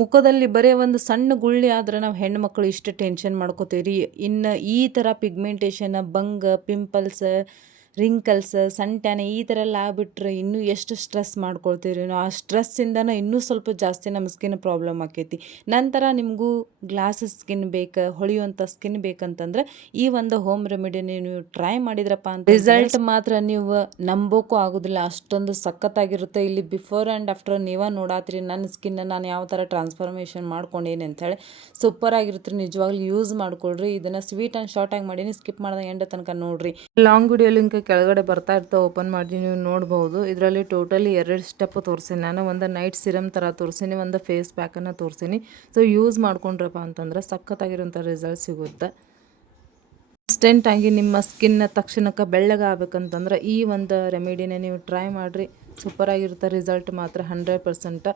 ಮುಖದಲ್ಲಿ ಬರೇ ಒಂದು ಸಣ್ಣ ಗುಳ್ಳಿ ಆದ್ರೆ ನಾವು ಹೆಣ್ಮಕ್ಳು ಇಷ್ಟು ಟೆನ್ಷನ್ ಮಾಡ್ಕೋತೀವಿ. ಇನ್ನು ಈ ಥರ ಪಿಗ್ಮೆಂಟೇಷನ್, ಬಂಗ, ಪಿಂಪಲ್ಸ್, ರಿಂಕಲ್ಸ್, ಸನ್ ಟ್ಯಾನ್ ಈ ಥರ ಎಲ್ಲ ಆಗ್ಬಿಟ್ರೆ ಇನ್ನೂ ಎಷ್ಟು ಸ್ಟ್ರೆಸ್ ಮಾಡ್ಕೊಳ್ತೀವಿ ನಾವು. ಆ ಸ್ಟ್ರೆಸ್ಸಿಂದನೇ ಇನ್ನೂ ಸ್ವಲ್ಪ ಜಾಸ್ತಿ ನಮ್ಮ ಸ್ಕಿನ್ ಪ್ರಾಬ್ಲಮ್ ಆಕೈತಿ. ನಂತರ ನಿಮಗೂ ಗ್ಲಾಸ್ ಸ್ಕಿನ್ ಬೇಕು, ಹೊಳೆಯುವಂಥ ಸ್ಕಿನ್ ಬೇಕಂತಂದ್ರೆ ಈ ಒಂದು ಹೋಮ್ ರೆಮಿಡಿ ನೀವು ಟ್ರೈ ಮಾಡಿದ್ರಪ್ಪ ಅಂತ ರಿಸಲ್ಟ್ ಮಾತ್ರ ನೀವು ನಂಬೋಕ್ಕೂ ಆಗೋದಿಲ್ಲ, ಅಷ್ಟೊಂದು ಸಖತ್ತಾಗಿರುತ್ತೆ. ಇಲ್ಲಿ ಬಿಫೋರ್ ಆ್ಯಂಡ್ ಆಫ್ಟರ್ ನೀವೇ ನೋಡಾತ್ರಿ ನನ್ನ ಸ್ಕಿನ್ ನಾನು ಯಾವ ಥರ ಟ್ರಾನ್ಸ್ಫಾರ್ಮೇಷನ್ ಮಾಡ್ಕೊಂಡೇನೆ ಅಂಥೇಳಿ. ಸೂಪರ್ ಆಗಿರುತ್ತೆ, ನಿಜವಾಗ್ಲೂ ಯೂಸ್ ಮಾಡ್ಕೊಳ್ರಿ. ಇದನ್ನು ಸ್ವೀಟ್ ಆ್ಯಂಡ್ ಶಾರ್ಟ್ ಆಗಿ ಮಾಡೀನಿ, ಸ್ಕಿಪ್ ಮಾಡಿದ ಎಂಡ್ ತನಕ ನೋಡ್ರಿ. ಲಾಂಗ್ ವಿಡಿಯೋ ಲಿಂಕ್ ಕೆಳಗಡೆ ಬರ್ತಾ ಇರ್ತಾ ಓಪನ್ ಮಾಡಿ ನೀವು ನೋಡ್ಬೋದು. ಇದರಲ್ಲಿ ಟೋಟಲಿ 2 ಸ್ಟೆಪ್ ತೋರಿಸಿನಿ ನಾನು. ಒಂದು ನೈಟ್ ಸಿರಮ್ ಥರ ತೋರಿಸಿನಿ, ಒಂದು ಫೇಸ್ ಪ್ಯಾಕನ್ನು ತೋರಿಸಿನಿ. ಸೊ ಯೂಸ್ ಮಾಡ್ಕೊಂಡ್ರಪ್ಪ ಅಂತಂದ್ರೆ ಸಖತ್ತಾಗಿರೋಂಥ ರಿಸಲ್ಟ್ ಸಿಗುತ್ತೆ. ಇನ್ಸ್ಟೆಂಟಾಗಿ ನಿಮ್ಮ ಸ್ಕಿನ್ನ ತಕ್ಷಣಕ್ಕೆ ಬೆಳ್ಳಗಾಗಬೇಕಂತಂದ್ರೆ ಈ ಒಂದು ರೆಮಿಡಿನೇ ನೀವು ಟ್ರೈ ಮಾಡಿರಿ. ಸೂಪರಾಗಿರುತ್ತೆ, ರಿಸಲ್ಟ್ ಮಾತ್ರ 100%.